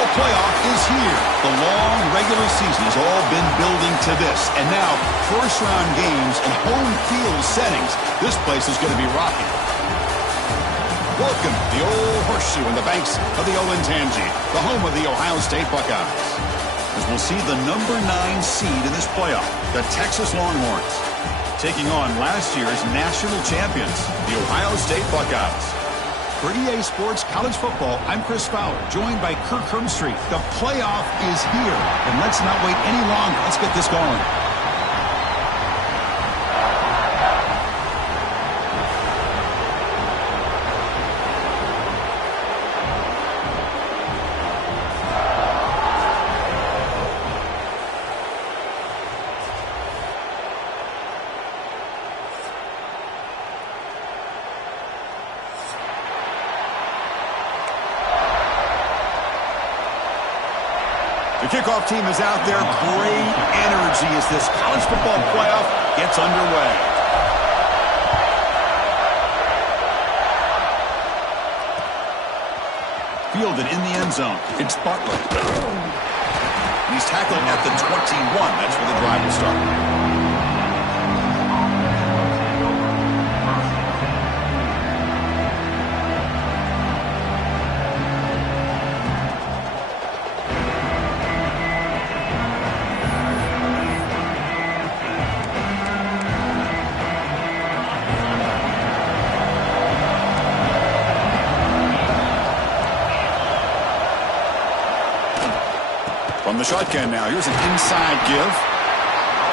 Bowl playoff is here. The long regular season has all been building to this. And now, first-round games and home field settings. This place is going to be rocking. Welcome to the old horseshoe in the banks of the Olentangy, the home of the Ohio State Buckeyes. As we'll see the number 9 seed in this playoff, the Texas Longhorns, taking on last year's national champions, the Ohio State Buckeyes. For EA Sports College Football, I'm Chris Fowler, joined by Kirk Hermstreet. The playoff is here, and let's not wait any longer. Let's get this going. The kickoff team is out there. Great energy as this college football playoff gets underway. Fielded in the end zone. It's Butler. He's tackled at the 21. That's where the drive will start. From the shotgun now, here's an inside give.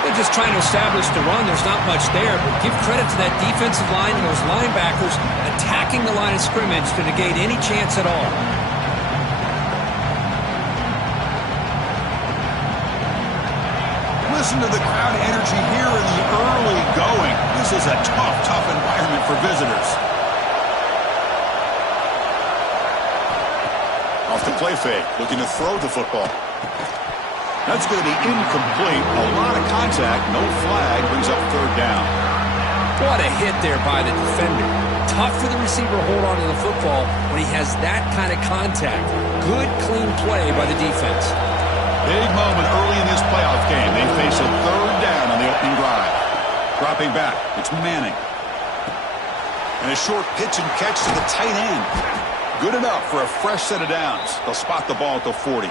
They're just trying to establish the run. There's not much there, but give credit to that defensive line and those linebackers attacking the line of scrimmage to negate any chance at all. Listen to the crowd energy here in the early going. This is a tough environment for visitors. Off the play fake, looking to throw the football. That's going to be incomplete. A lot of contact, no flag, brings up third down. What a hit there by the defender. Tough for the receiver to hold on to the football when he has that kind of contact. Good, clean play by the defense. Big moment early in this playoff game. They face a third down on the opening drive. Dropping back, it's Manning. And a short pitch and catch to the tight end. Good enough for a fresh set of downs. They'll spot the ball at the 40.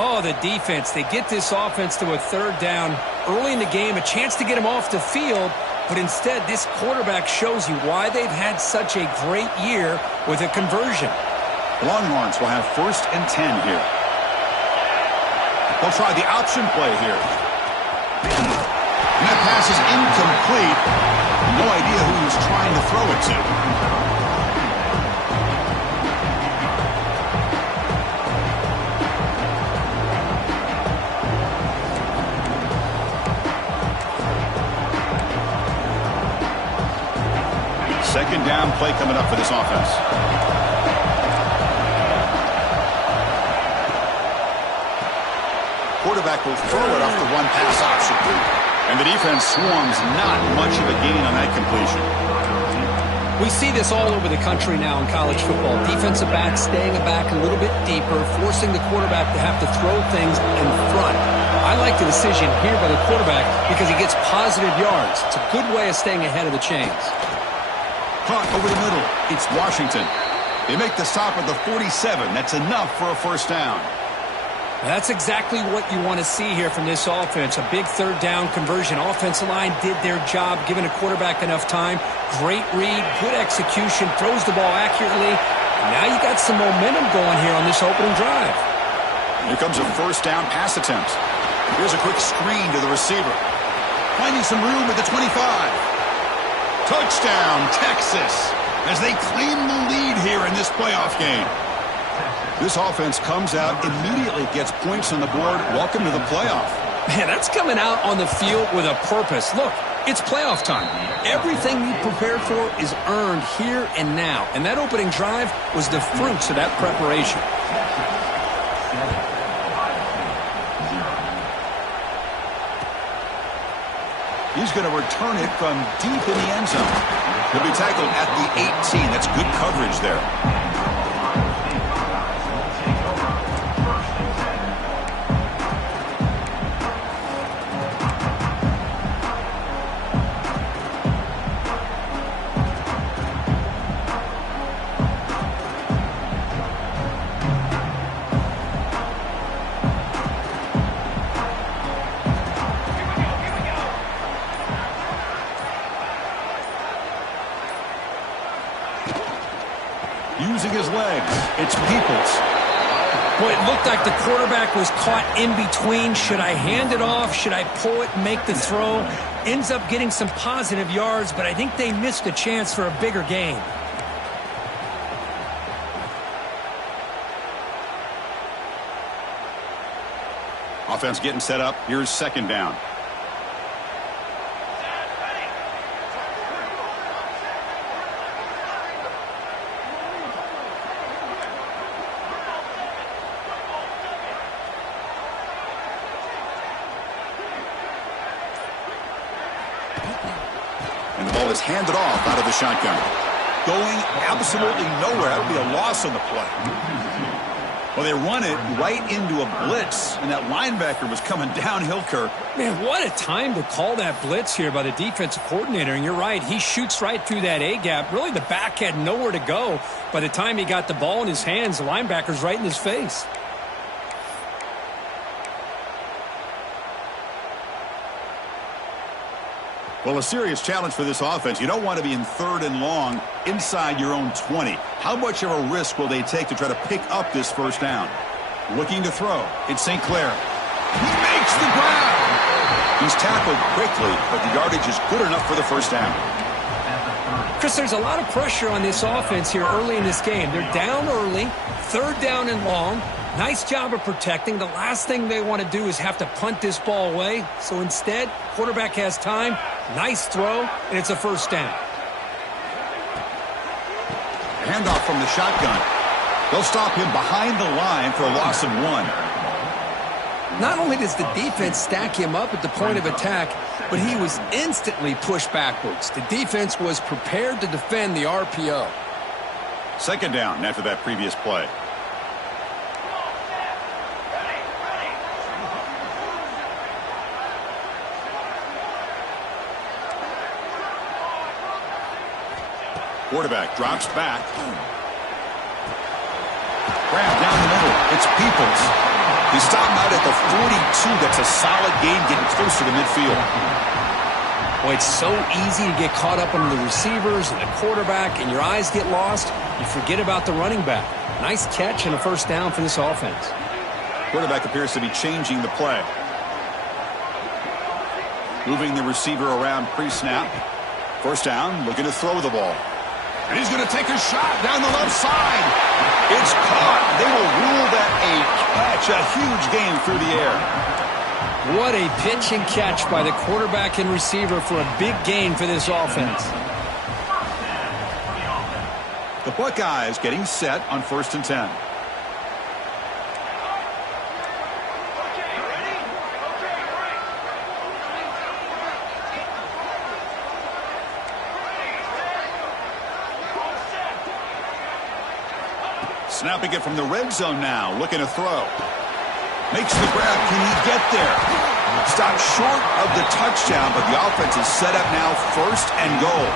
Oh, the defense. They get this offense to a third down early in the game, a chance to get him off the field, but instead this quarterback shows you why they've had such a great year with a conversion. The Longhorns will have 1st and 10 here. They'll try the option play here. And that pass is incomplete. No idea who he was trying to throw it to. Second down play coming up for this offense. Quarterback will throw it off the one-pass option. And the defense swarms, not much of a gain on that completion. We see this all over the country now in college football. Defensive backs staying back a little bit deeper, forcing the quarterback to have to throw things in front. I like the decision here by the quarterback because he gets positive yards. It's a good way of staying ahead of the chains. Caught over the middle. It's Washington. They make the stop at the 47. That's enough for a first down. That's exactly what you want to see here from this offense. A big third down conversion. Offensive line did their job, giving a quarterback enough time. Great read, good execution, throws the ball accurately. And now you got some momentum going here on this opening drive. Here comes a first down pass attempt. Here's a quick screen to the receiver. Finding some room at the 25. Touchdown, Texas, as they claim the lead here in this playoff game. This offense comes out, immediately gets points on the board. Welcome to the playoff. Man, that's coming out on the field with a purpose. Look, it's playoff time. Everything you prepared for is earned here and now. And that opening drive was the fruits of that preparation. He's going to return it from deep in the end zone. He'll be tackled at the 18. That's good coverage there. Using his legs, it's Peoples. Boy, it looked like the quarterback was caught in between. Should I hand it off? Should I pull it and make the throw? Ends up getting some positive yards, but I think they missed a chance for a bigger gain. Offense getting set up. Here's second down. And the ball is handed off out of the shotgun. Going absolutely nowhere. That would be a loss on the play. Well, they run it right into a blitz, and that linebacker was coming downhill, Kirk. Man, what a time to call that blitz here by the defensive coordinator. And you're right, he shoots right through that A-gap. Really, the back had nowhere to go. By the time he got the ball in his hands, the linebacker's right in his face. Well, a serious challenge for this offense. You don't want to be in 3rd and long inside your own 20. How much of a risk will they take to try to pick up this first down? Looking to throw. It's St. Clair. He makes the grab. He's tackled quickly, but the yardage is good enough for the first down. Chris, there's a lot of pressure on this offense here early in this game. They're down early, 3rd down and long. Nice job of protecting. The last thing they want to do is have to punt this ball away. So instead, quarterback has time. Nice throw, and it's a first down. Handoff from the shotgun. They'll stop him behind the line for a loss of 1. Not only does the defense stack him up at the point of attack, but he was instantly pushed backwards. The defense was prepared to defend the RPO. Second down after that previous play. Quarterback drops back. Grab down the middle. It's Peoples. He's stopped out at the 42. That's a solid gain, getting closer to midfield. Boy, it's so easy to get caught up on the receivers and the quarterback, and your eyes get lost. You forget about the running back. Nice catch and a first down for this offense. Quarterback appears to be changing the play. Moving the receiver around pre-snap. First down, looking to throw the ball. And he's going to take a shot down the left side. It's caught. They will rule that a catch, a huge gain through the air. What a pitch and catch by the quarterback and receiver for a big gain for this offense. The Buckeyes getting set on 1st and 10. Snapping it from the red zone now, looking to throw. Makes the grab. Can he get there? Stopped short of the touchdown, but the offense is set up now 1st and goal.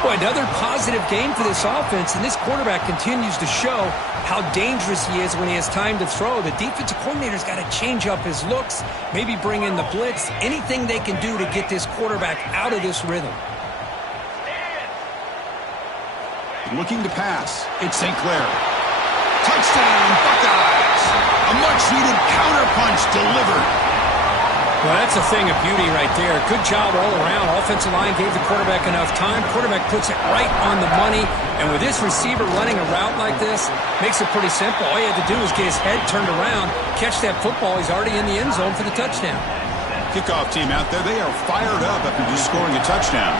Boy, another positive game for this offense, and this quarterback continues to show how dangerous he is when he has time to throw. The defensive coordinator's got to change up his looks, maybe bring in the blitz, anything they can do to get this quarterback out of this rhythm. Looking to pass. It's St. Clair. Touchdown, Buckeyes. A much-needed counterpunch delivered. Well, that's a thing of beauty right there. Good job all around. Offensive line gave the quarterback enough time. Quarterback puts it right on the money. And with this receiver running a route like this, makes it pretty simple. All he had to do was get his head turned around, catch that football. He's already in the end zone for the touchdown. Kickoff team out there. They are fired up after just scoring a touchdown.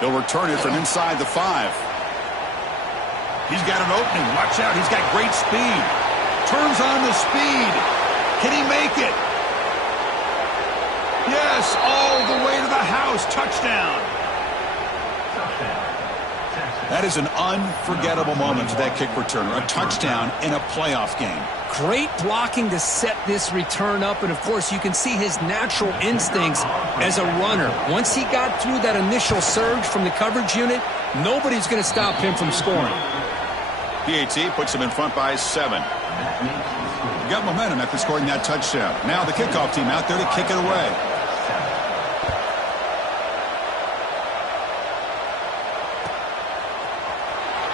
They'll return it from inside the 5. He's got an opening. Watch out. He's got great speed. Turns on the speed. Can he make it? Yes, all the way to the house. Touchdown. That is an unforgettable moment to that kick returner. A touchdown in a playoff game. Great blocking to set this return up, and of course you can see his natural instincts as a runner. Once he got through that initial surge from the coverage unit, nobody's going to stop him from scoring. PAT puts him in front by 7. Got momentum after scoring that touchdown. Now the kickoff team out there to kick it away.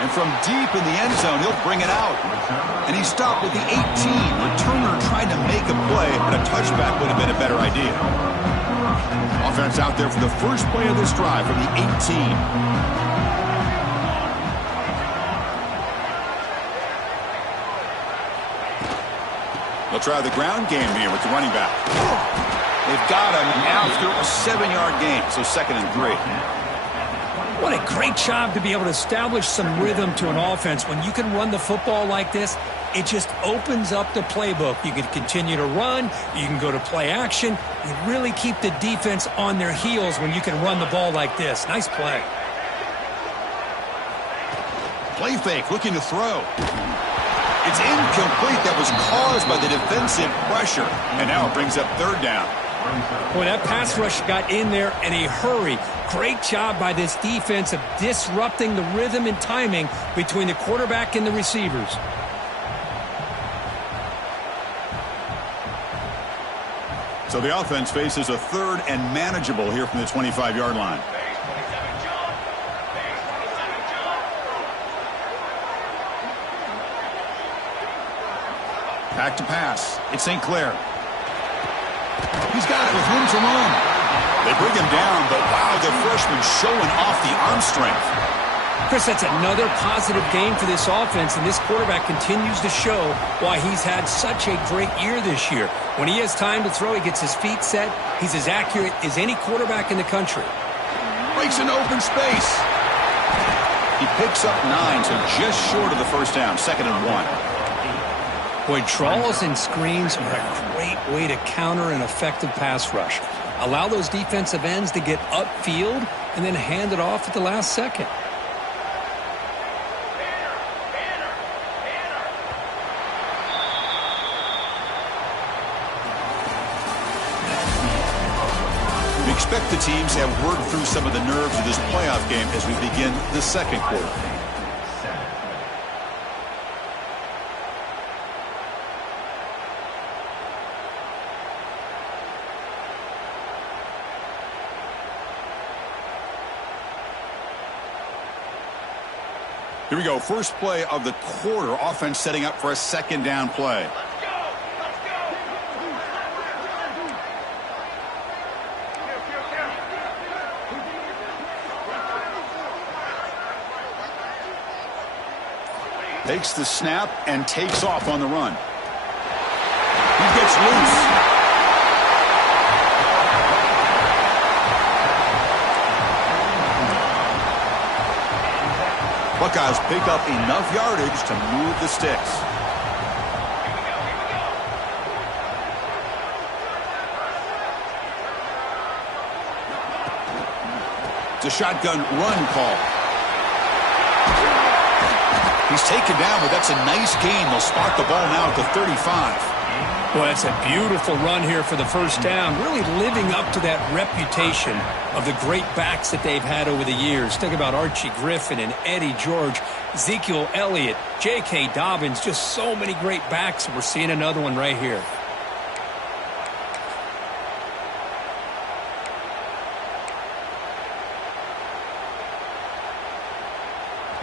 And from deep in the end zone, he'll bring it out. And he stopped with the 18. Returner tried to make a play, but a touchback would have been a better idea. Offense out there for the first play of this drive from the 18. They'll try the ground game here with the running back. They've got him after a 7-yard gain, so 2nd and 3. What a great job to be able to establish some rhythm to an offense. When you can run the football like this, it just opens up the playbook. You can continue to run. You can go to play action. You really keep the defense on their heels when you can run the ball like this. Nice play. Play fake, looking to throw. It's incomplete. That was caused by the defensive pressure. And now it brings up 3rd down. Boy, that pass rush got in there in a hurry. Great job by this defense of disrupting the rhythm and timing between the quarterback and the receivers. So the offense faces a 3rd and manageable here from the 25-yard line. Back to pass. It's St. Clair. He's got it with room to run. They bring him down, but wow, the freshman showing off the arm strength. Chris, that's another positive game for this offense, and this quarterback continues to show why he's had such a great year this year. When he has time to throw, he gets his feet set. He's as accurate as any quarterback in the country. Breaks into open space. He picks up 9, so just short of the first down, 2nd and 1. Boy, draws and screens are a great way to counter an effective pass rush. Allow those defensive ends to get upfield and then hand it off at the last second. We expect the teams to have worked through some of the nerves of this playoff game as we begin the 2nd quarter. Here we go. First play of the quarter. Offense setting up for a 2nd down play. Takes the snap and takes off on the run. He gets loose. Buckeyes pick up enough yardage to move the sticks. It's a shotgun run call. He's taken down, but that's a nice gain. They'll spot the ball now at the 35. Well, that's a beautiful run here for the first down, really living up to that reputation of the great backs that they've had over the years. Think about Archie Griffin and Eddie George, Ezekiel Elliott, J.K. Dobbins, just so many great backs, and we're seeing another one right here.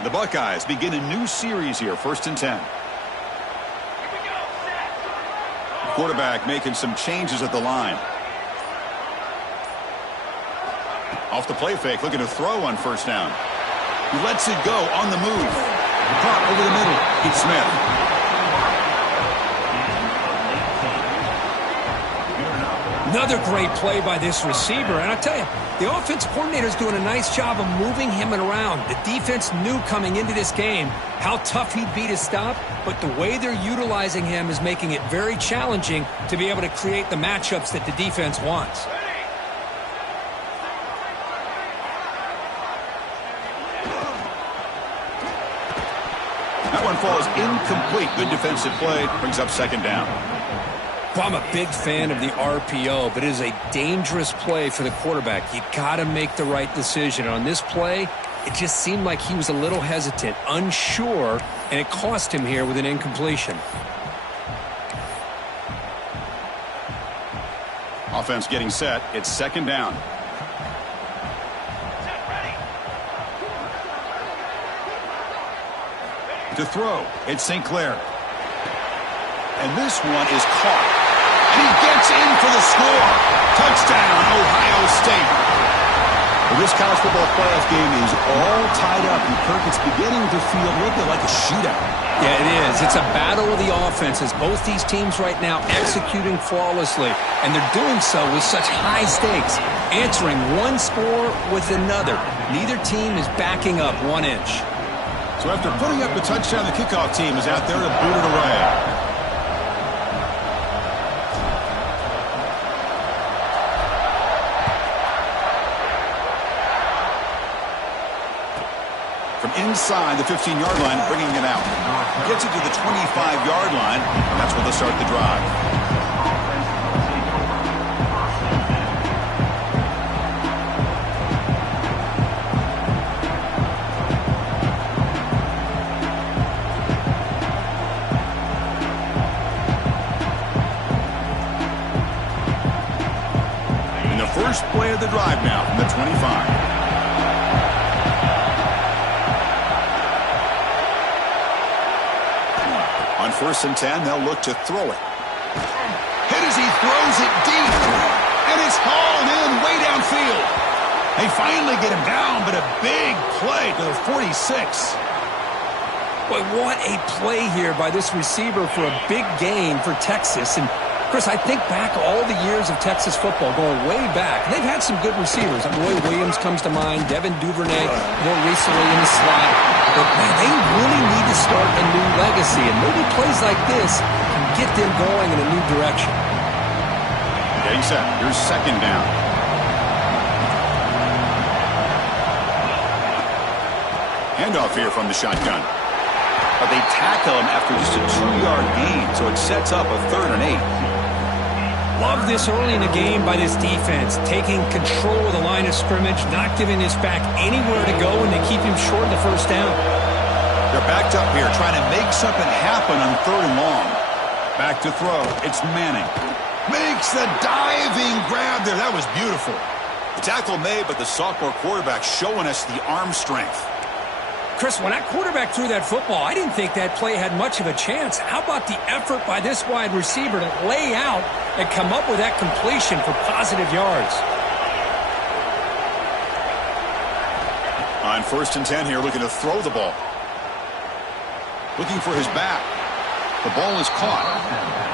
The Buckeyes begin a new series here, 1st and 10. Quarterback making some changes at the line. Off the play fake, looking to throw on 1st down. He lets it go on the move. Caught over the middle. It's Smith. Another great play by this receiver. And I tell you, the offense coordinator is doing a nice job of moving him around. The defense knew coming into this game how tough he'd be to stop, but the way they're utilizing him is making it very challenging to be able to create the matchups that the defense wants. That one falls incomplete. Good defensive play. Brings up 2nd down. Well, I'm a big fan of the RPO, but it is a dangerous play for the quarterback. You got to make the right decision. On this play, it just seemed like he was a little hesitant, unsure, and it cost him here with an incompletion. Offense getting set. It's 2nd down. To throw, it's St. Clair. And this one is caught. And he gets in for the score. Touchdown, Ohio State. Well, this college football playoff game is all tied up. And Kirk, it's beginning to feel a little bit like a shootout. Yeah, it is. It's a battle of the offenses. Both these teams right now executing flawlessly. And they're doing so with such high stakes. Answering one score with another. Neither team is backing up 1 inch. So after putting up the touchdown, the kickoff team is out there to boot it away. From inside the 15-yard line, bringing it out. Gets it to the 25-yard line, and that's where they'll start the drive. First play of the drive now from the 25. On 1st and 10, they'll look to throw it. Hit as he throws it deep. And it's hauled in way downfield. They finally get him down, but a big play to the 46. Boy, what a play here by this receiver for a big gain for Texas. And Chris, I think back all the years of Texas football, going way back. They've had some good receivers. Roy Williams comes to mind, Devin Duvernay more recently in the slot. But, man, they really need to start a new legacy. And maybe plays like this can get them going in a new direction. Getting set. Here's 2nd down. Handoff here from the shotgun. But they tackle him after just a 2-yard gain, so it sets up a 3rd and 8. Love this early in the game by this defense, taking control of the line of scrimmage, not giving this back anywhere to go, and they keep him short of the 1st down. They're backed up here, trying to make something happen on 3rd and long. Back to throw. It's Manning. Makes the diving grab there. That was beautiful. The tackle made, but the sophomore quarterback showing us the arm strength. Chris, when that quarterback threw that football, I didn't think that play had much of a chance. How about the effort by this wide receiver to lay out and come up with that completion for positive yards? On 1st and 10 here, looking to throw the ball. Looking for his back. The ball is caught.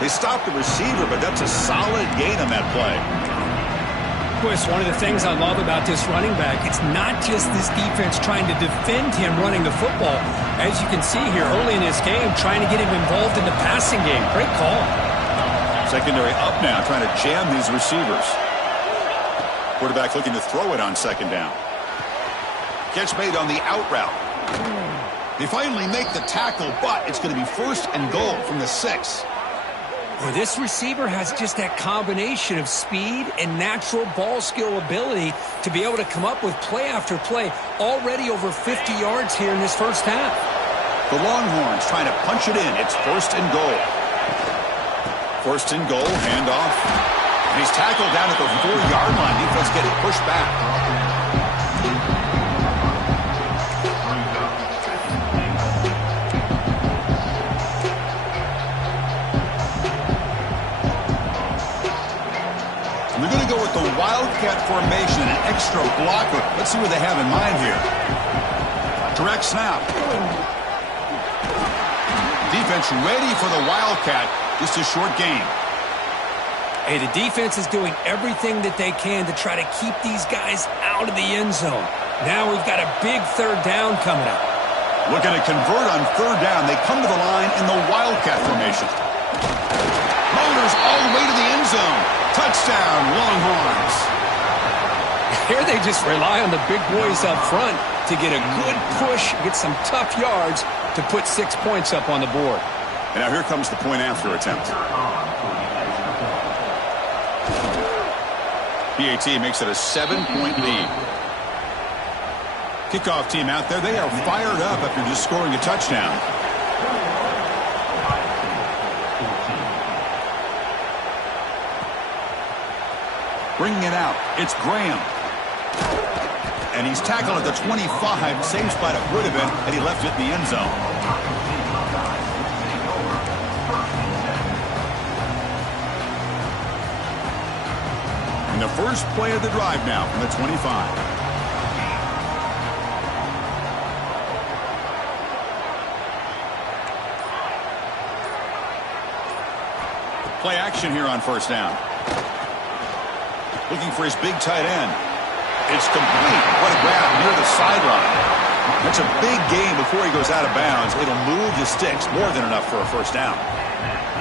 They stopped the receiver, but that's a solid gain on that play. Chris, one of the things I love about this running back, it's not just this defense trying to defend him running the football. As you can see here early in this game, trying to get him involved in the passing game. Great call. Secondary up now, trying to jam these receivers. Quarterback looking to throw it on 2nd down. Catch made on the out route. They finally make the tackle, but it's going to be 1st and goal from the 6. Well, this receiver has just that combination of speed and natural ball skill ability to be able to come up with play after play. Already over 50 yards here in this 1st half. The Longhorns trying to punch it in. It's 1st and goal. 1st and goal, handoff. And he's tackled down at the 4-yard line. Defense getting pushed back. They're going to go with the Wildcat formation, an extra blocker. Let's see what they have in mind here. Direct snap. Defense ready for the Wildcat. Just a short game. Hey, the defense is doing everything that they can to try to keep these guys out of the end zone. Now we've got a big 3rd down coming up. Looking to convert on 3rd down. They come to the line in the Wildcat formation. Motors all the way to the end zone. Touchdown, Longhorns. Here they just rely on the big boys up front to get a good push, get some tough yards to put 6 points up on the board. And now here comes the point after attempt. PAT makes it a 7-point lead. Kickoff team out there, they are fired up after just scoring a touchdown. Bringing it out, it's Graham. And he's tackled at the 25, same spot it would have been had he left it in the end zone. And the first play of the drive now from the 25. Play action here on first down. Looking for his big tight end. It's complete. What a grab near the sideline. That's a big gain before he goes out of bounds. It'll move the sticks. More than enough for a first down.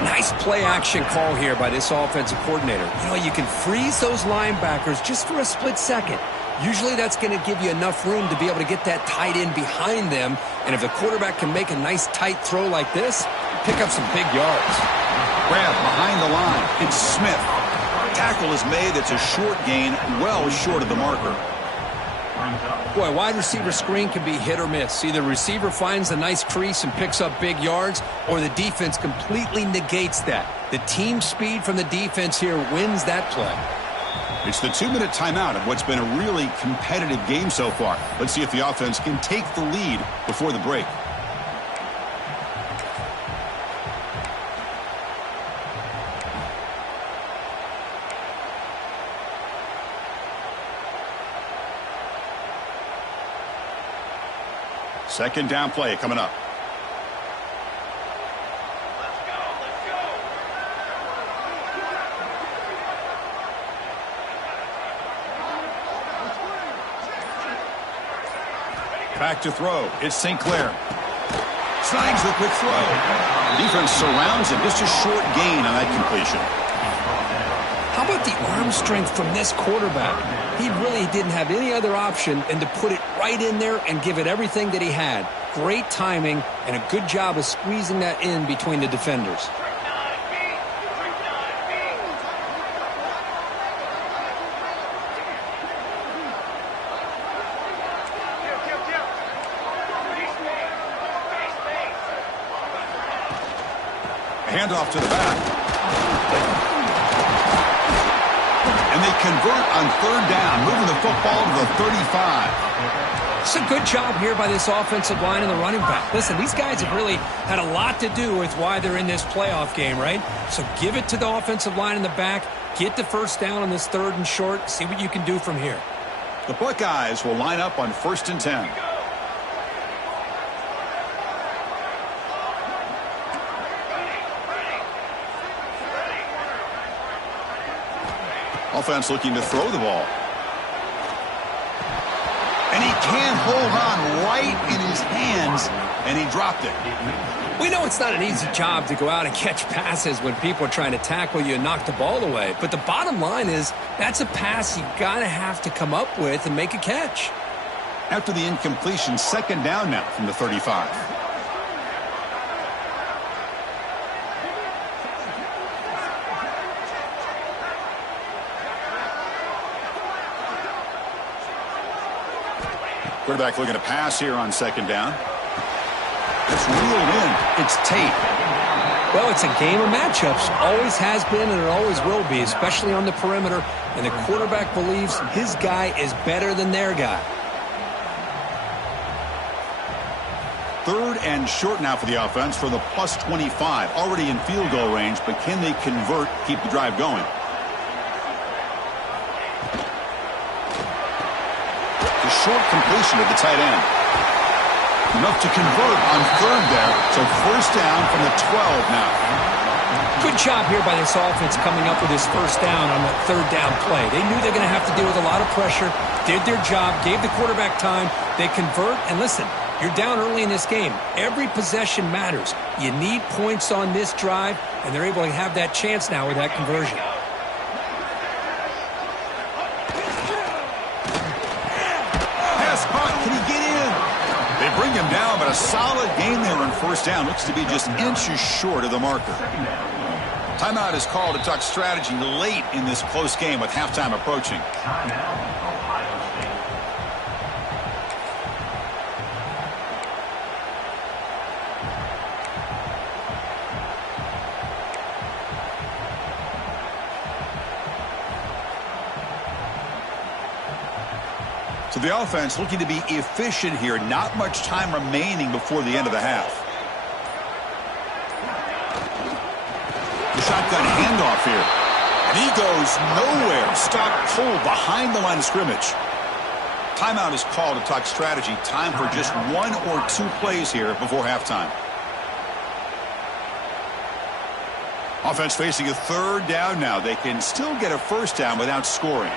Nice play action call here by this offensive coordinator. You know, you can freeze those linebackers just for a split second. Usually that's going to give you enough room to be able to get that tight end behind them. And if the quarterback can make a nice tight throw like this, pick up some big yards. Grab behind the line. It's Smith. Tackle is made. That's a short gain, well short of the marker. Boy, wide receiver screen can be hit or miss. Either receiver finds a nice crease and picks up big yards, or the defense completely negates that. The team speed from the defense here wins that play. It's the 2-minute timeout of what's been a really competitive game so far. Let's see if the offense can take the lead before the break. Second down play coming up. Back to throw. It's St. Clair. Snags the quick throw. Defense surrounds him. Just a short gain on that completion. How about the arm strength from this quarterback? He really didn't have any other option than to put it right in there and give it everything that he had. Great timing and a good job of squeezing that in between the defenders. Handoff to the back. And they convert on third down, moving the football to the 35. It's a good job here by this offensive line and the running back. Listen, these guys have really had a lot to do with why they're in this playoff game, right? So give it to the offensive line in the back. Get the first down on this third and short. See what you can do from here. The Buckeyes will line up on 1st and 10. Offense looking to throw the ball. And he can't hold on right in his hands, and he dropped it. We know it's not an easy job to go out and catch passes when people are trying to tackle you and knock the ball away. But the bottom line is that's a pass you got to have to come up with and make a catch. After the incompletion, second down now from the 35. Quarterback looking to pass here on second down. It's reeled in. It's Tate. Well, it's a game of matchups. Always has been and it always will be, especially on the perimeter. And the quarterback believes his guy is better than their guy. Third and short now for the offense for the plus 25. Already in field goal range, but can they convert, keep the drive going? Short completion to the tight end. Enough to convert on third there. So first down from the 12 now. Good job here by this offense coming up with his first down on that third down play. They knew they're going to have to deal with a lot of pressure, did their job, gave the quarterback time. They convert, and listen, you're down early in this game. Every possession matters. You need points on this drive, and they're able to have that chance now with that conversion. Bring him down, but a solid gain there on first down. Looks to be just inches short of the marker. Timeout is called to talk strategy late in this close game with halftime approaching. So the offense looking to be efficient here. Not much time remaining before the end of the half. The shotgun handoff here. And he goes nowhere. Stopped cold behind the line of scrimmage. Timeout is called to talk strategy. Time for just 1 or 2 plays here before halftime. Offense facing a 3rd down now. They can still get a 1st down without scoring.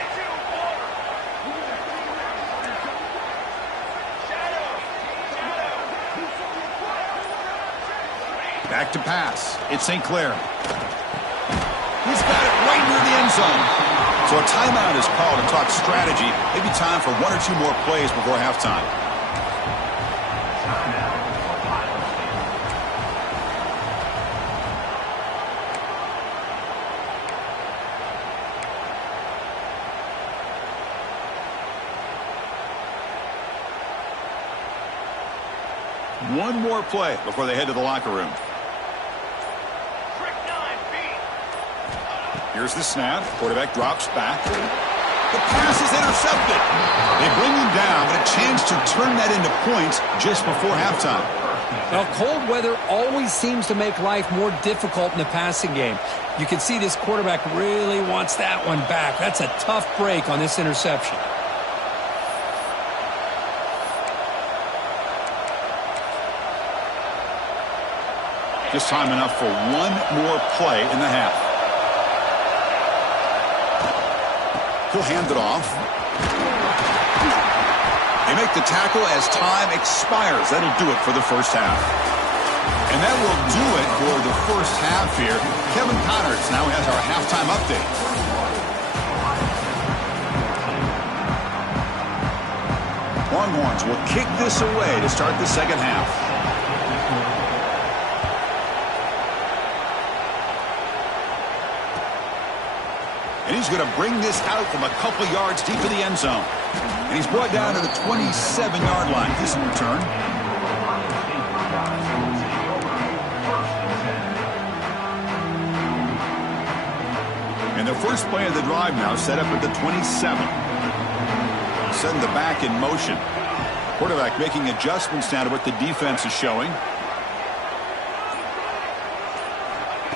Back to pass. It's St. Clair. He's got it right near the end zone. So a timeout is called to talk strategy. Maybe time for 1 or 2 more plays before halftime. One more play before they head to the locker room. Here's the snap. Quarterback drops back. The pass is intercepted. They bring him down, but a chance to turn that into points just before halftime. Well, cold weather always seems to make life more difficult in the passing game. You can see this quarterback really wants that one back. That's a tough break on this interception. Just time enough for 1 more play in the half. He'll hand it off. They make the tackle as time expires. That'll do it for the first half. And that will do it for the first half here. Kevin Connors now has our halftime update. Longhorns will kick this away to start the second half. And he's going to bring this out from a couple yards deep in the end zone. And he's brought down to the 27-yard line. Decent return. And the first play of the drive now set up at the 27. Setting the back in motion. Quarterback making adjustments now to what the defense is showing.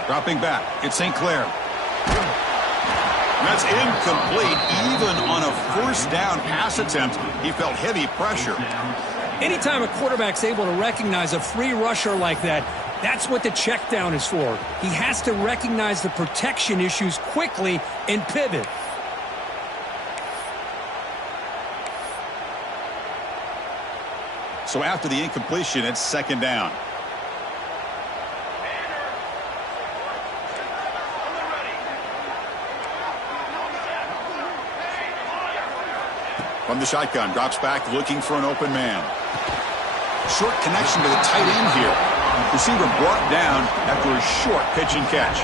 Dropping back. It's St. Clair. That's incomplete. Even on a 1st down pass attempt, he felt heavy pressure. Anytime a quarterback's able to recognize a free rusher like that, that's what the check down is for. He has to recognize the protection issues quickly and pivot. So after the incompletion, it's 2nd down. From the shotgun, drops back, looking for an open man. Short connection to the tight end here. Receiver brought down after a short pitch and catch.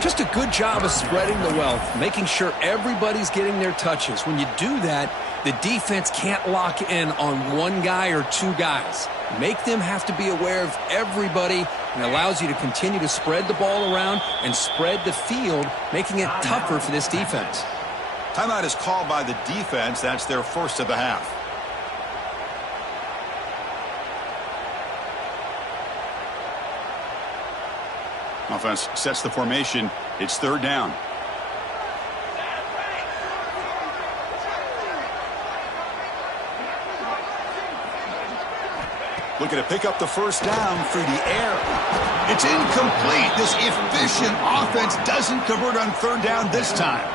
Just a good job of spreading the wealth, making sure everybody's getting their touches. When you do that, the defense can't lock in on 1 guy or 2 guys. Make them have to be aware of everybody, and allows you to continue to spread the ball around and spread the field, making it tougher for this defense. Timeout is called by the defense. That's their first of the half. Offense sets the formation. It's 3rd down. Looking to pick up the 1st down through the air. It's incomplete. This efficient offense doesn't convert on 3rd down this time.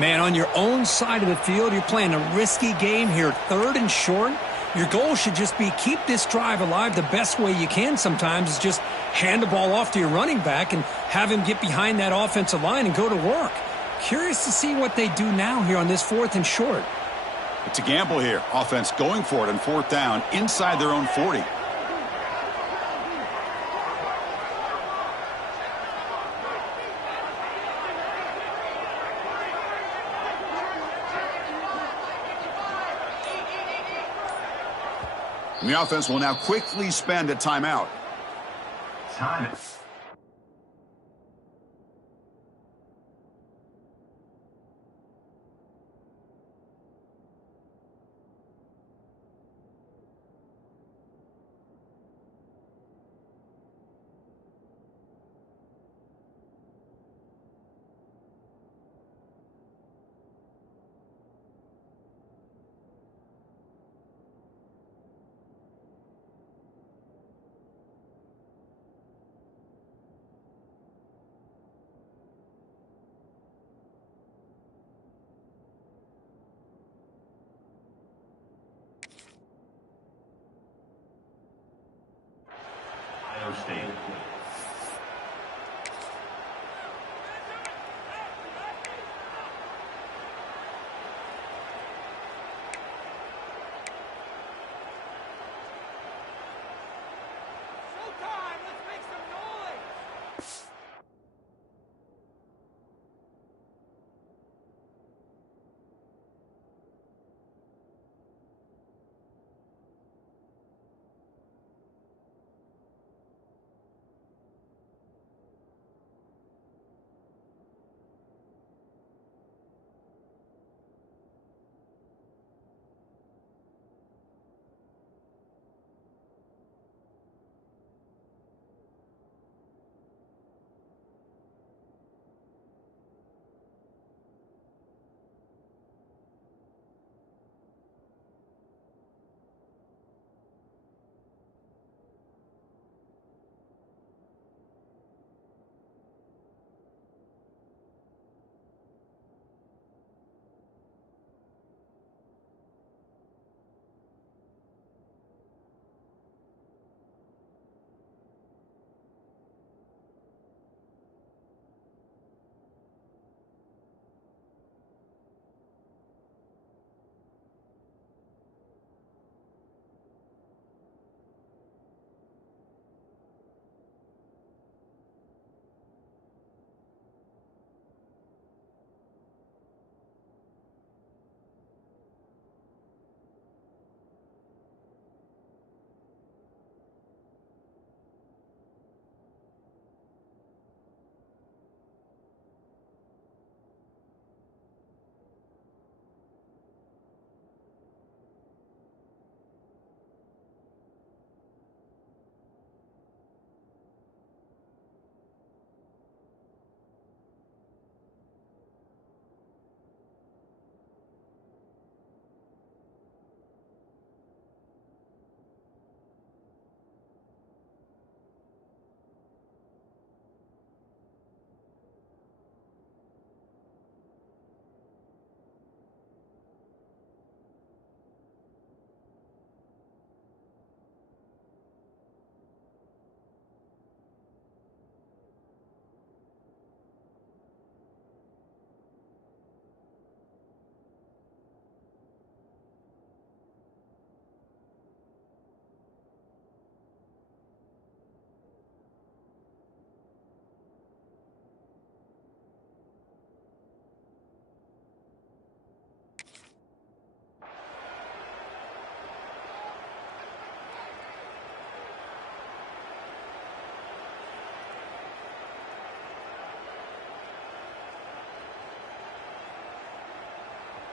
Man, on your own side of the field, you're playing a risky game here. 3rd and short. Your goal should just be keep this drive alive the best way you can sometimes is just hand the ball off to your running back and have him get behind that offensive line and go to work. Curious to see what they do now here on this 4th and short. It's a gamble here. Offense going for it on 4th down inside their own 40. And the offense will now quickly spend a timeout. Time.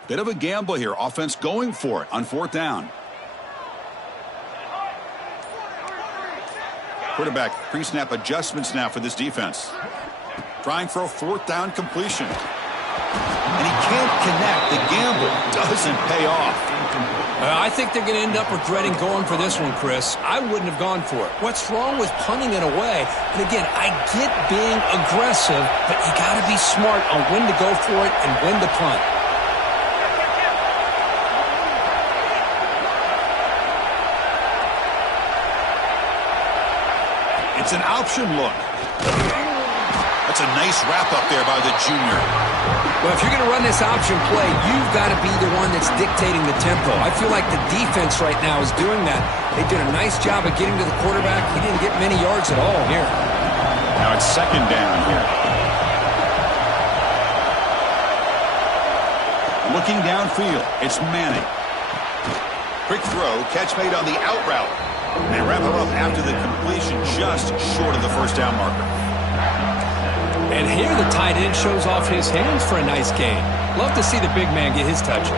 Bit of a gamble here. Offense going for it on 4th down. Quarterback pre-snap adjustments now for this defense. Trying for a 4th down completion. And he can't connect. The gamble doesn't pay off. I think they're going to end up regretting going for this one, Chris. I wouldn't have gone for it. What's wrong with punting it away? And again, I get being aggressive, but you got to be smart on when to go for it and when to punt. It's an option look. That's a nice wrap-up there by the junior. Well, if you're going to run this option play, you've got to be the one that's dictating the tempo. I feel like the defense right now is doing that. They did a nice job of getting to the quarterback. He didn't get many yards at all here. Now it's 2nd down here. Looking downfield, it's Manning. Quick throw, catch made on the out route. They wrap him up after the completion, just short of the 1st down marker. And here the tight end shows off his hands for a nice gain. Love to see the big man get his touches.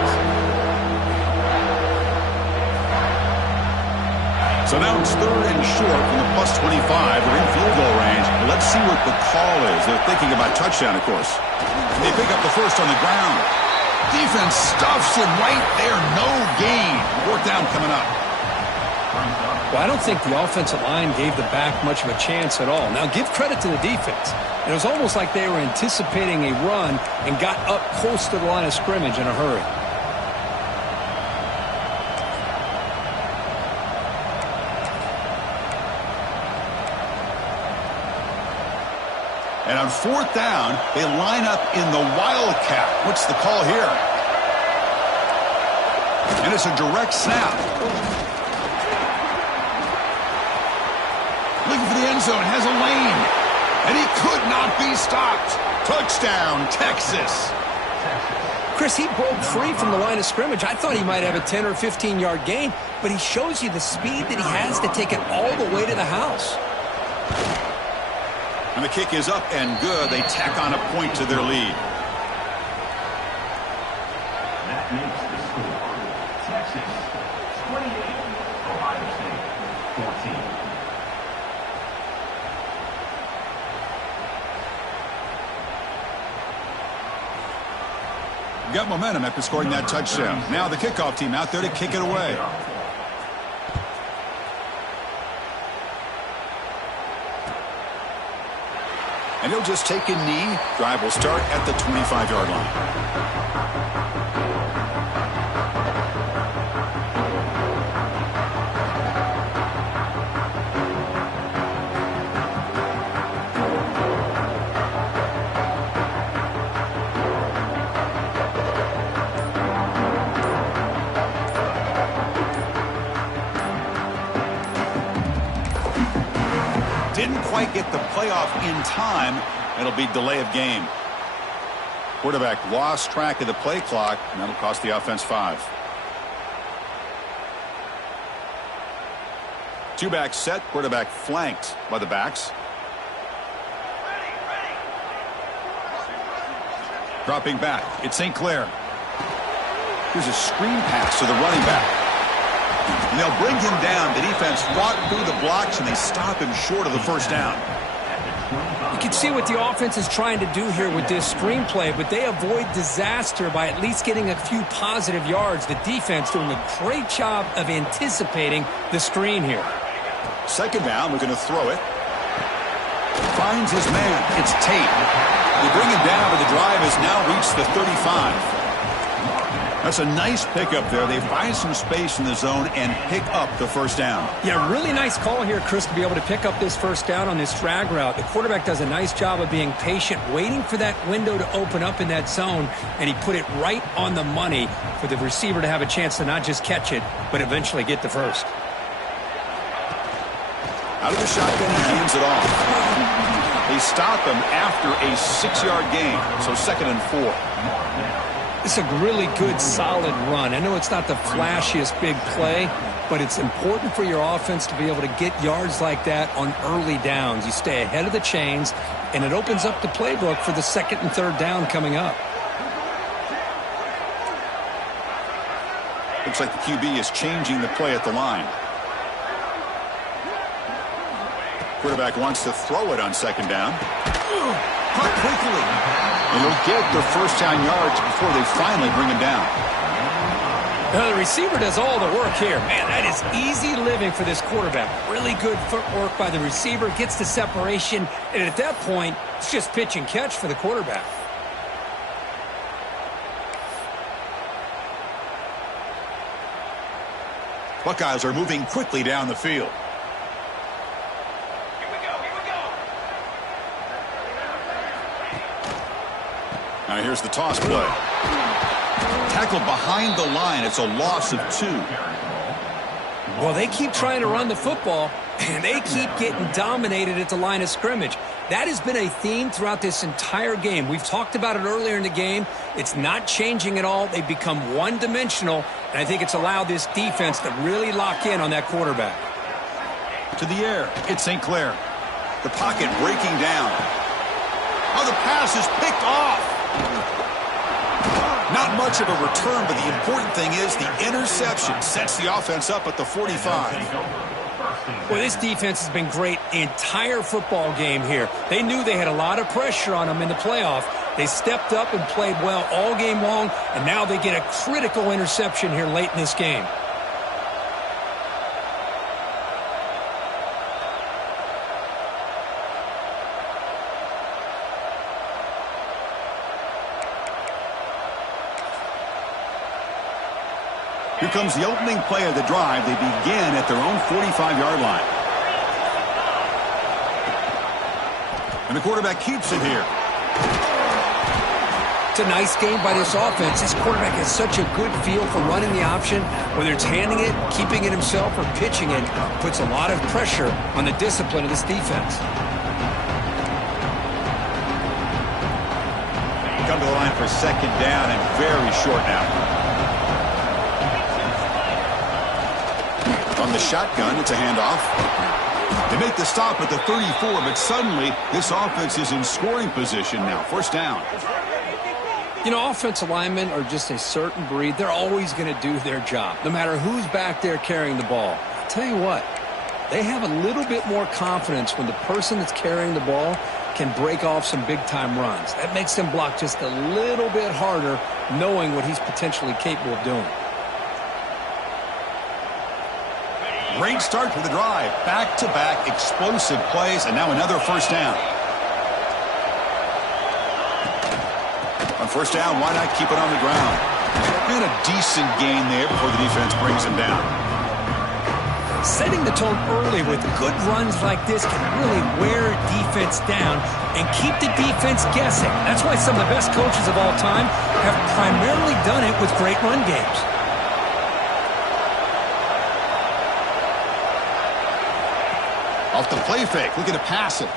So now it's 3rd and short from the +25. We're in field goal range. Let's see what the call is. They're thinking about touchdown, of course. They pick up the first on the ground. Defense stuffs him right there. No gain. 4th down coming up. Well, I don't think the offensive line gave the back much of a chance at all. Now, give credit to the defense. It was almost like they were anticipating a run and got up close to the line of scrimmage in a hurry. And on 4th down, they line up in the Wildcat. What's the call here? And it's a direct snap. Looking for the end zone, has a lane. And he could not be stopped. Touchdown, Texas. Chris, he broke free from the line of scrimmage. I thought he might have a 10 or 15-yard gain, but he shows you the speed that he has to take it all the way to the house. And the kick is up and good. They tack on a point to their lead. That makes the score. Texas 28, Ohio State 14. Got momentum after scoring that touchdown. Now the kickoff team out there to kick it away. And he'll just take a knee. Drive will start at the 25-yard line. Didn't quite get the playoff in time. It'll be delay of game. Quarterback lost track of the play clock, and that'll cost the offense 5. 2-back set, quarterback flanked by the backs. Dropping back, it's St. Clair. Here's a screen pass to the running back. And they'll bring him down. The defense fought through the blocks, and they stop him short of the 1st down. You can see what the offense is trying to do here with this screenplay, but they avoid disaster by at least getting a few positive yards. The defense doing a great job of anticipating the screen here. 2nd down, we're going to throw it. Finds his man. It's Tate. They bring him down, but the drive has now reached the 35. That's a nice pickup there. They find some space in the zone and pick up the 1st down. Yeah, really nice call here, Chris, to be able to pick up this 1st down on this drag route. The quarterback does a nice job of being patient, waiting for that window to open up in that zone, and he put it right on the money for the receiver to have a chance to not just catch it, but eventually get the 1st. Out of the shotgun, he hands it off. They stop him after a 6-yard gain, so 2nd and 4. It's a really good, solid run. I know it's not the flashiest big play, but it's important for your offense to be able to get yards like that on early downs. You stay ahead of the chains, and it opens up the playbook for the 2nd and 3rd down coming up. Looks like the QB is changing the play at the line. Quarterback wants to throw it on second down. Caught quickly. And he'll get the first down yards before they finally bring him down. The receiver does all the work here. Man, that is easy living for this quarterback. Really good footwork by the receiver. Gets the separation. And at that point, it's just pitch and catch for the quarterback. Buckeyes are moving quickly down the field. Now here's the toss play. Tackled behind the line. It's a loss of 2. Well, they keep trying to run the football, and they keep getting dominated at the line of scrimmage. That has been a theme throughout this entire game. We've talked about it earlier in the game. It's not changing at all. They've become one-dimensional, and I think it's allowed this defense to really lock in on that quarterback. To the air. It's St. Clair. The pocket breaking down. Oh, the pass is picked off. Not much of a return, but the important thing is the interception sets the offense up at the 45. Well, this defense has been great the entire football game here. They knew they had a lot of pressure on them in the playoff. They stepped up and played well all game long, and now they get a critical interception here late in this game. Here comes the opening play of the drive. They begin at their own 45-yard line. And the quarterback keeps it here. It's a nice game by this offense. This quarterback has such a good feel for running the option. Whether it's handing it, keeping it himself, or pitching it, puts a lot of pressure on the discipline of this defense. Come to the line for second down and very short now. From the shotgun, it's a handoff. They make the stop at the 34, but suddenly this offense is in scoring position now. First down. You know, offensive linemen are just a certain breed. They're always going to do their job, no matter who's back there carrying the ball. I'll tell you what, they have a little bit more confidence when the person that's carrying the ball can break off some big-time runs. That makes them block just a little bit harder, knowing what he's potentially capable of doing. Great start to the drive. Back-to-back explosive plays, and now another first down. On first down, why not keep it on the ground? And a decent gain there before the defense brings him down. Setting the tone early with good runs like this can really wear a defense down and keep the defense guessing. That's why some of the best coaches of all time have primarily done it with great run games. Off the play fake, looking to pass it.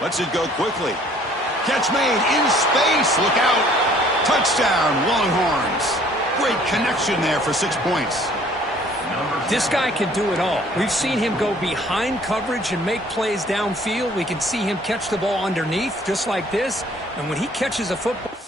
Lets it go quickly. Catch made in space. Look out. Touchdown, Longhorns. Great connection there for 6 points. This guy can do it all. We've seen him go behind coverage and make plays downfield. We can see him catch the ball underneath just like this. And when he catches a football,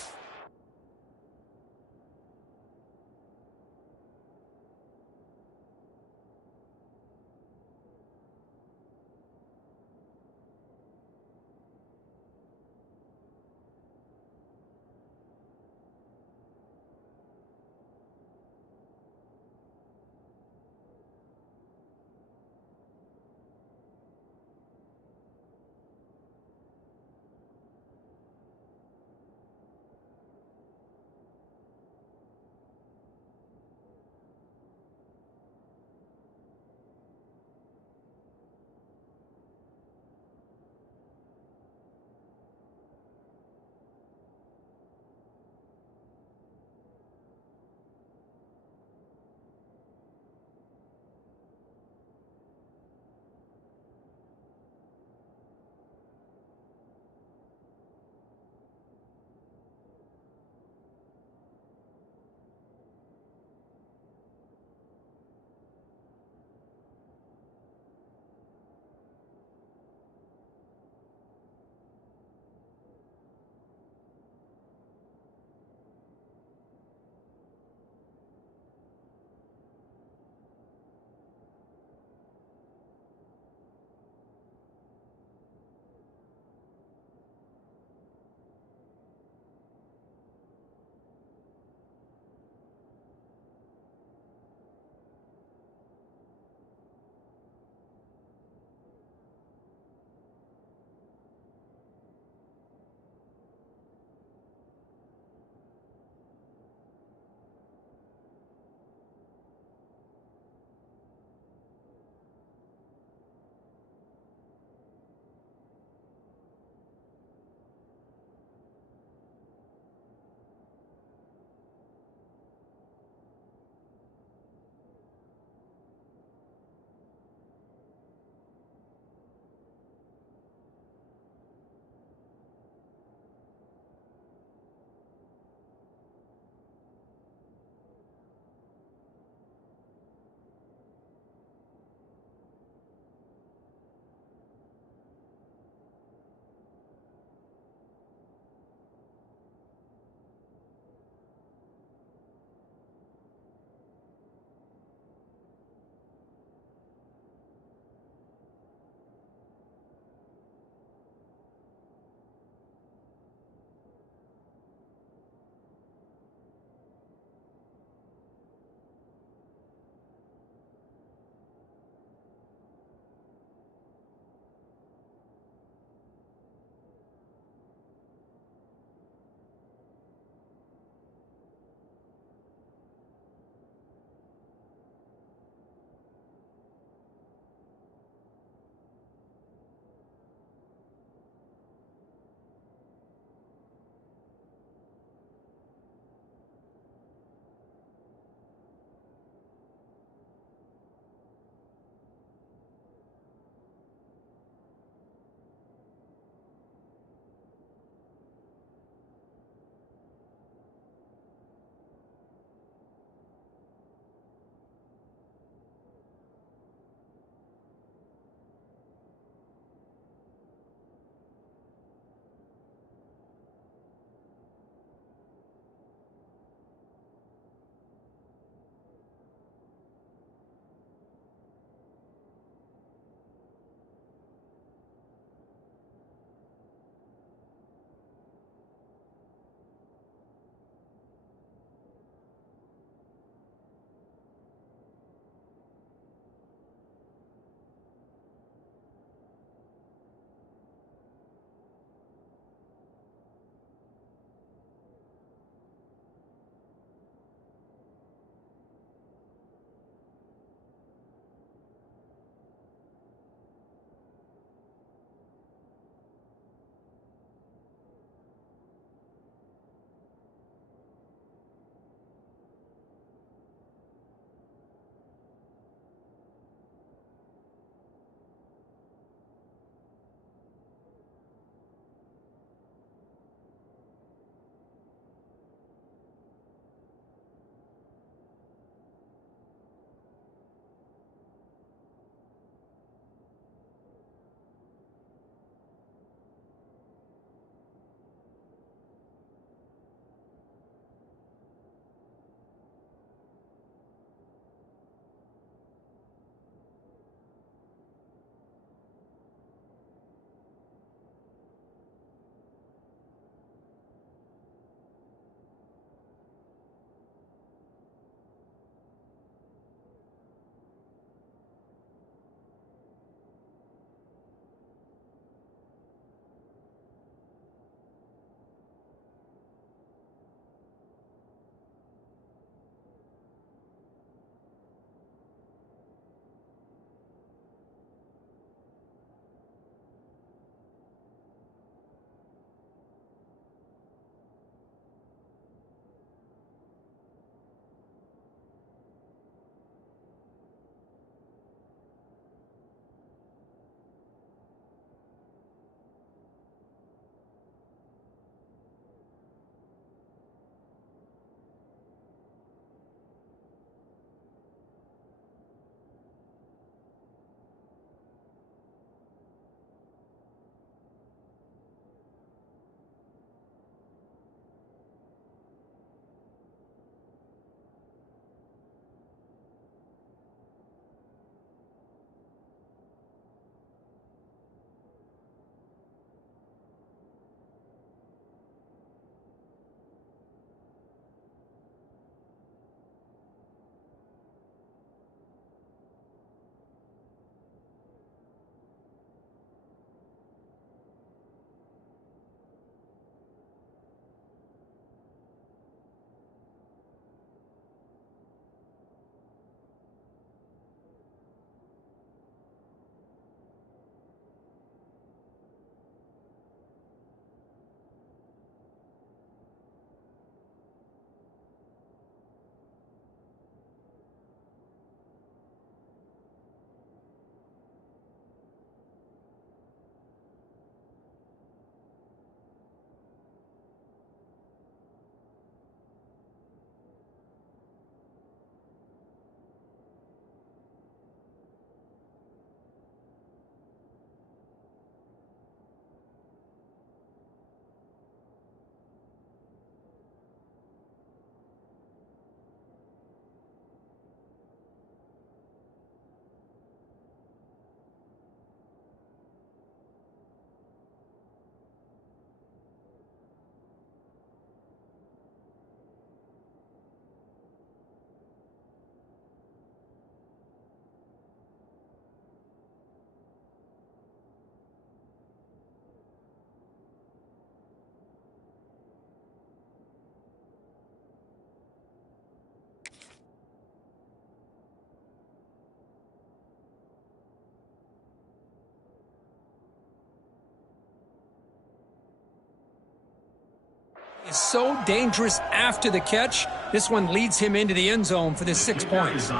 is so dangerous after the catch. This one leads him into the end zone for the 6 points. The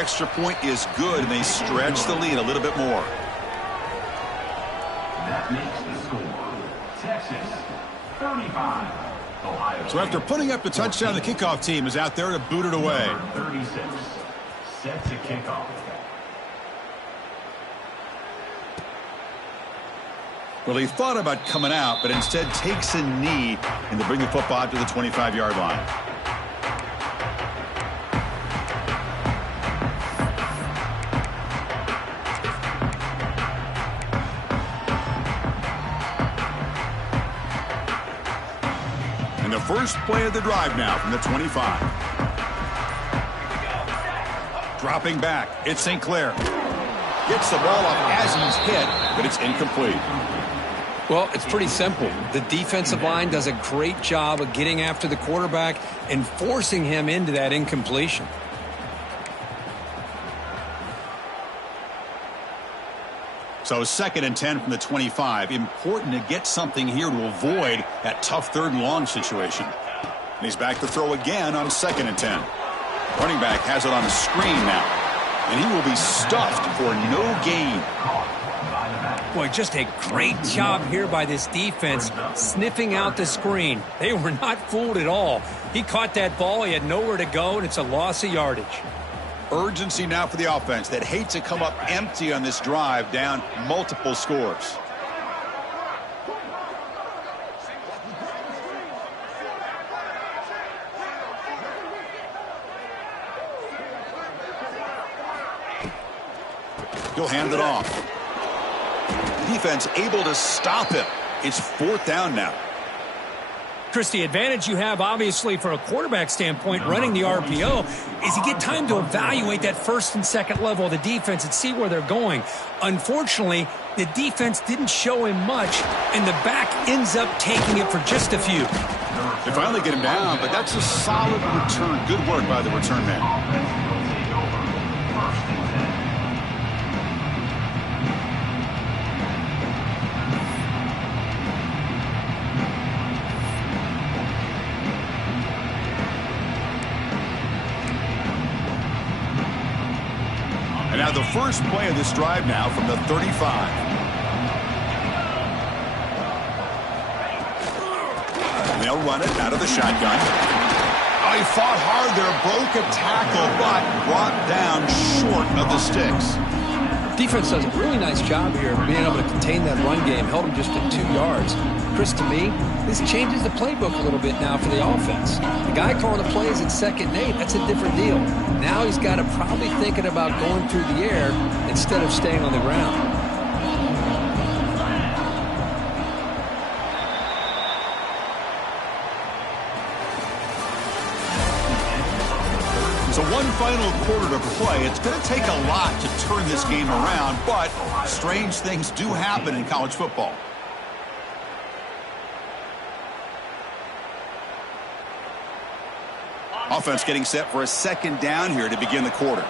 extra point is good, and they stretch the lead a little bit more. That makes the score Texas 35. Ohio So after putting up the touchdown, the kickoff team is out there to boot it away. 36 set to kick off. Well, he thought about coming out, but instead takes a knee and to bring the football out to the 25-yard line. And the first play of the drive now from the 25. Dropping back, it's St. Clair. Gets the ball off as he's hit, but it's incomplete. Well, it's pretty simple. The defensive line does a great job of getting after the quarterback and forcing him into that incompletion. So 2nd and 10 from the 25. Important to get something here to avoid that tough 3rd and long situation. And he's back to throw again on 2nd and 10. Running back has it on the screen now. And he will be stuffed for no gain. Boy, just a great job here by this defense, sniffing out the screen. They were not fooled at all. He caught that ball, he had nowhere to go, and it's a loss of yardage. Urgency now for the offense that hates to come up empty on this drive, down multiple scores. He'll hand it off. Defense able to stop him. It's 4th down now. Chris, the advantage you have, obviously, for a quarterback standpoint, running the RPO, is you get time to evaluate that 1st and 2nd level of the defense and see where they're going. Unfortunately, the defense didn't show him much, and the back ends up taking it for just a few. They finally get him down, but that's a solid return. Good work by the return man. And now the first play of this drive now from the 35. And they'll run it out of the shotgun. Oh, he fought hard there, broke a tackle, but brought down short of the sticks. Defense does a really nice job here of being able to contain that run game, held him just at 2 yards. Chris, to me, this changes the playbook a little bit now for the offense. The guy calling the plays at 2nd and 8, that's a different deal. Now he's got to probably thinking about going through the air instead of staying on the ground. So one final quarter to play. It's going to take a lot to turn this game around, but strange things do happen in college football. Offense getting set for a 2nd down here to begin the quarter.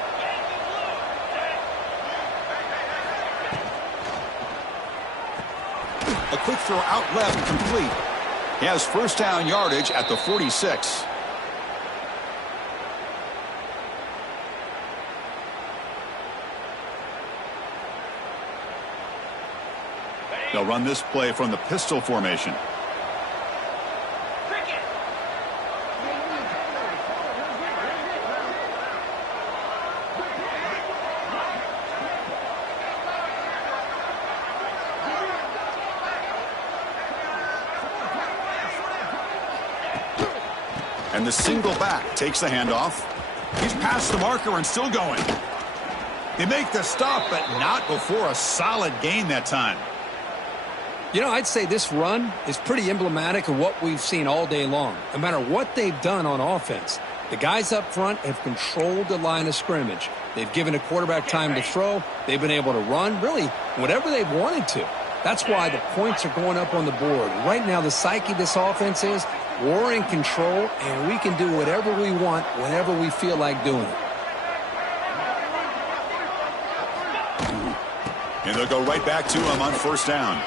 A quick throw out left, complete. He has 1st down yardage at the 46. They'll run this play from the pistol formation. And the single back takes the handoff. He's past the marker and still going. They make the stop, but not before a solid gain that time. You know, I'd say this run is pretty emblematic of what we've seen all day long. No matter what they've done on offense, the guys up front have controlled the line of scrimmage. They've given a quarterback time to throw. They've been able to run, really, whatever they've wanted to. That's why the points are going up on the board. Right now, the psyche of this offense is we're in control, and we can do whatever we want whenever we feel like doing it. And they'll go right back to him on 1st down.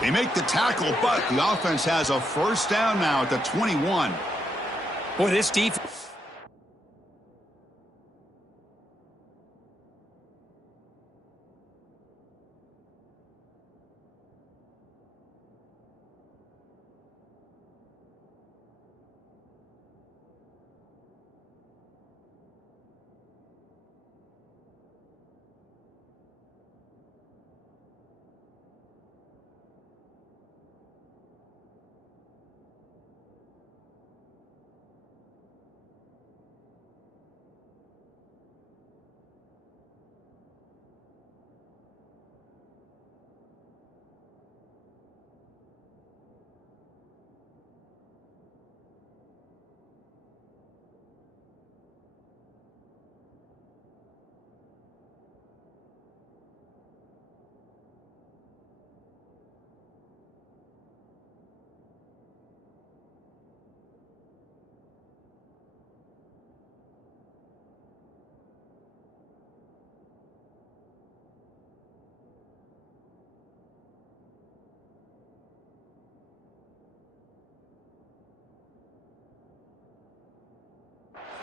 They make the tackle, but the offense has a first down now at the 21. Boy, this defense...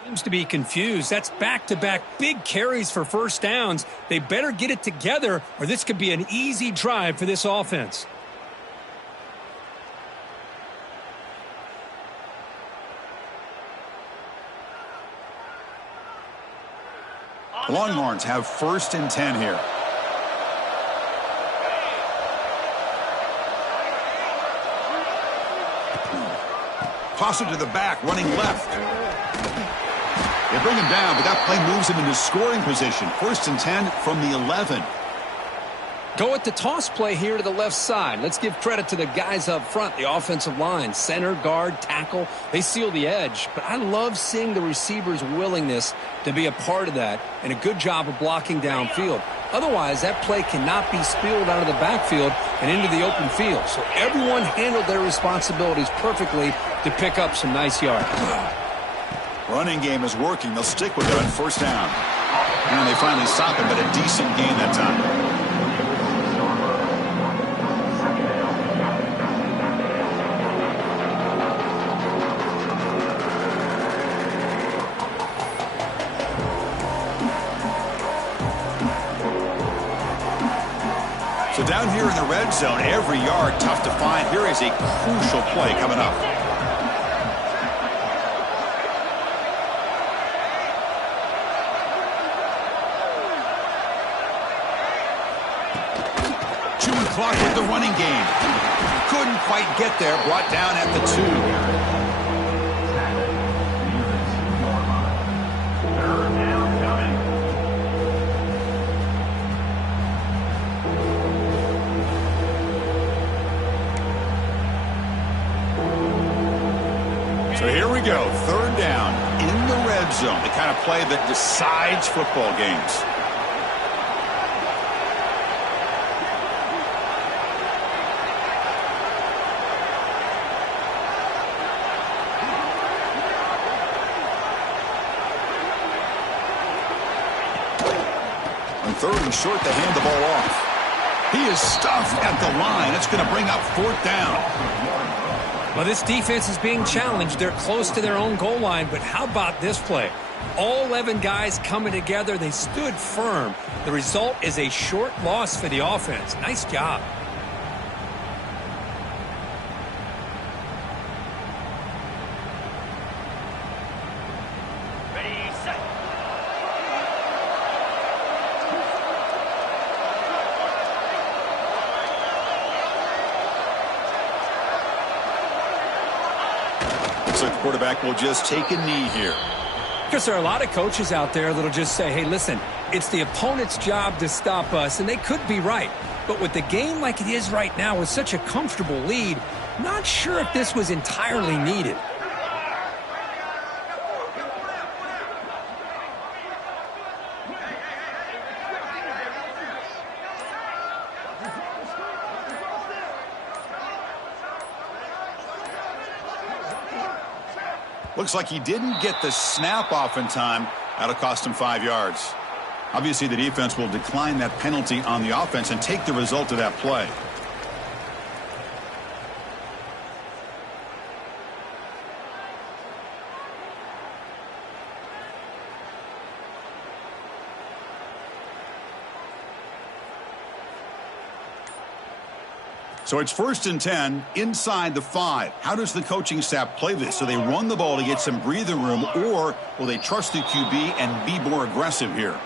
Seems to be confused. That's back-to-back big carries for first downs. They better get it together, or this could be an easy drive for this offense. The Longhorns have first and 10 here. Toss it to the back, running left. They bring him down, but that play moves him into scoring position. First and 10 from the 11. Go with the toss play here to the left side. Let's give credit to the guys up front, the offensive line, center, guard, tackle. They seal the edge, but I love seeing the receivers' willingness to be a part of that and a good job of blocking downfield. Otherwise, that play cannot be spilled out of the backfield and into the open field. So everyone handled their responsibilities perfectly to pick up some nice yards. Running game is working. They'll stick with it on first down. And they finally stop him, but a decent gain that time. So down here in the red zone, every yard tough to find. Here is a crucial play coming up. Clock with the running game. Couldn't quite get there. Brought down at the 2. Third down coming. So here we go. Third down in the red zone. The kind of play that decides football games. Third and short, they hand the ball off. He is stuffed at the line. It's going to bring up fourth down. Well, this defense is being challenged. They're close to their own goal line, but how about this play? All 11 guys coming together. They stood firm. The result is a short loss for the offense. Nice job. So the quarterback will just take a knee here. Because there are a lot of coaches out there that'll just say, hey, listen, it's the opponent's job to stop us, and they could be right. But with the game like it is right now with such a comfortable lead, not sure if this was entirely needed. Looks like he didn't get the snap off in time. That'll cost him 5 yards. Obviously, the defense will decline that penalty on the offense and take the result of that play. So it's 1st and 10 inside the 5. How does the coaching staff play this? Do they run the ball to get some breathing room, or will they trust the QB and be more aggressive here?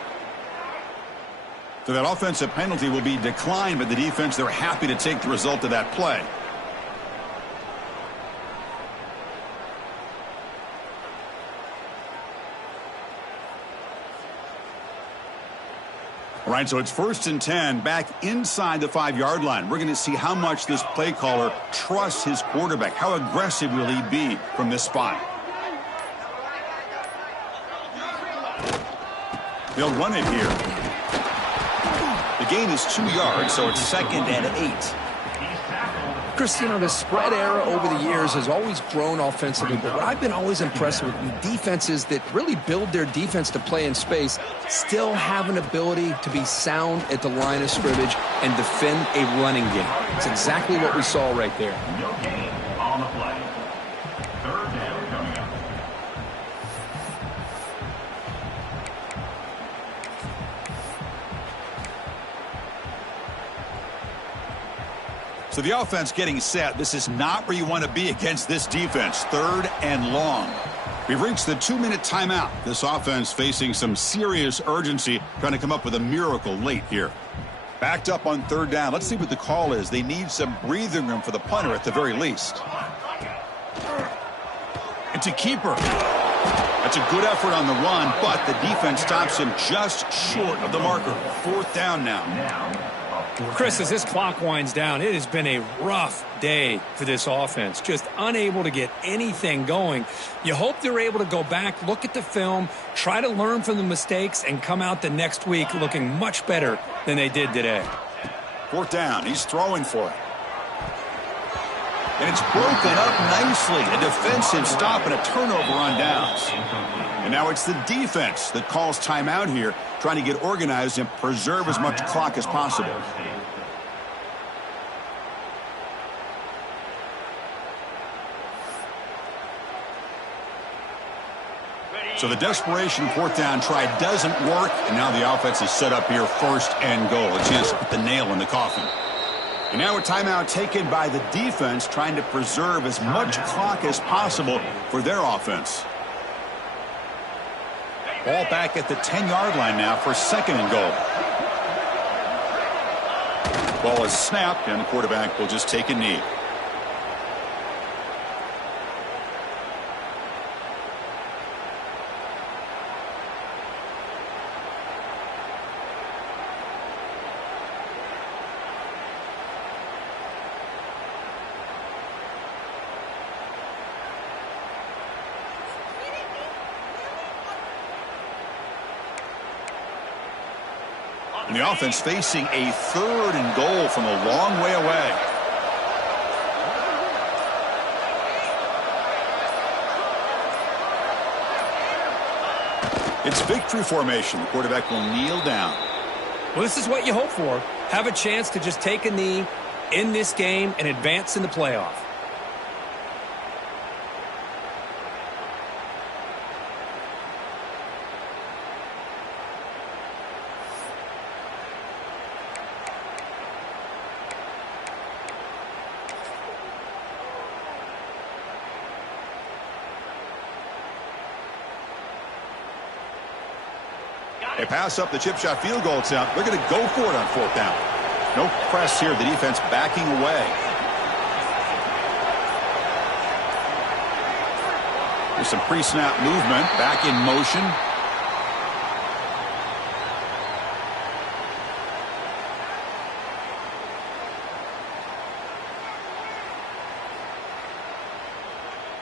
So that offensive penalty will be declined by the defense. They're happy to take the result of that play. All right, so it's 1st and 10 back inside the 5-yard line. We're going to see how much this play caller trusts his quarterback. How aggressive will he be from this spot? They'll run it here. The gain is 2 yards, so it's 2nd and 8. Chris, you know, the spread era over the years has always grown offensively, but what I've been always impressed with defenses that really build their defense to play in space still have an ability to be sound at the line of scrimmage and defend a running game. It's exactly what we saw right there. No gain on the play. 3rd down coming up. So the offense getting set. This is not where you want to be against this defense. 3rd and long. We've reached the 2-minute timeout. This offense facing some serious urgency, trying to come up with a miracle late here. Backed up on 3rd down. Let's see what the call is. They need some breathing room for the punter at the very least. It's a keeper. That's a good effort on the run, but the defense stops him just short of the marker. 4th down now. Chris, as this clock winds down, it has been a rough day for this offense. Just unable to get anything going. You hope they're able to go back, look at the film, try to learn from the mistakes, and come out the next week looking much better than they did today. 4th down. He's throwing for it. And it's broken up nicely. A defensive stop and a turnover on downs. And now it's the defense that calls timeout here, trying to get organized and preserve as much clock as possible. So the desperation 4th down try doesn't work, and now the offense is set up here 1st and goal. A chance to put the nail in the coffin. And now a timeout taken by the defense, trying to preserve as much clock as possible for their offense. Ball back at the 10-yard line now for 2nd and goal. Ball is snapped, and the quarterback will just take a knee. And the offense facing a 3rd and goal from a long way away. It's victory formation. The quarterback will kneel down. Well, this is what you hope for. Have a chance to just take a knee in this game and advance in the playoff. They pass up the chip shot field goal attempt. They're going to go for it on 4th down. No press here. The defense backing away. There's some pre-snap movement. Back in motion.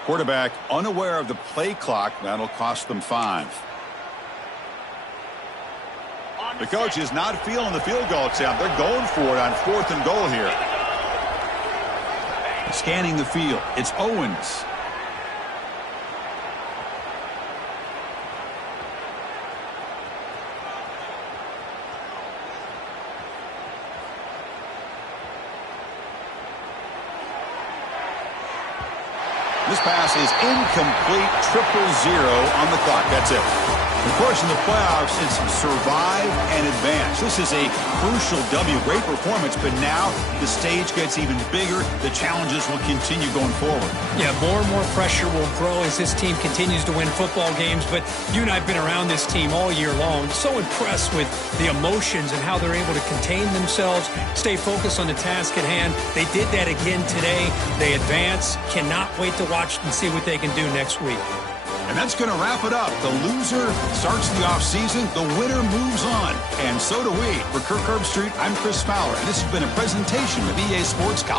Quarterback unaware of the play clock. That'll cost them 5. The coach is not feeling the field goal attempt. They're going for it on 4th and goal here. Scanning the field. It's Owens. This pass is incomplete. 0-0 on the clock. That's it. Of course, in the playoffs, it's survive and advance. This is a crucial W. Great performance, but now the stage gets even bigger. The challenges will continue going forward. Yeah, more and more pressure will grow as this team continues to win football games. But you and I have been around this team all year long. So impressed with the emotions and how they're able to contain themselves, stay focused on the task at hand. They did that again today. They advance. Cannot wait to watch and see what they can do next week. And that's going to wrap it up. The loser starts the offseason. The winner moves on. And so do we. For Kirk Herbstreit, I'm Chris Fowler. And this has been a presentation of EA Sports College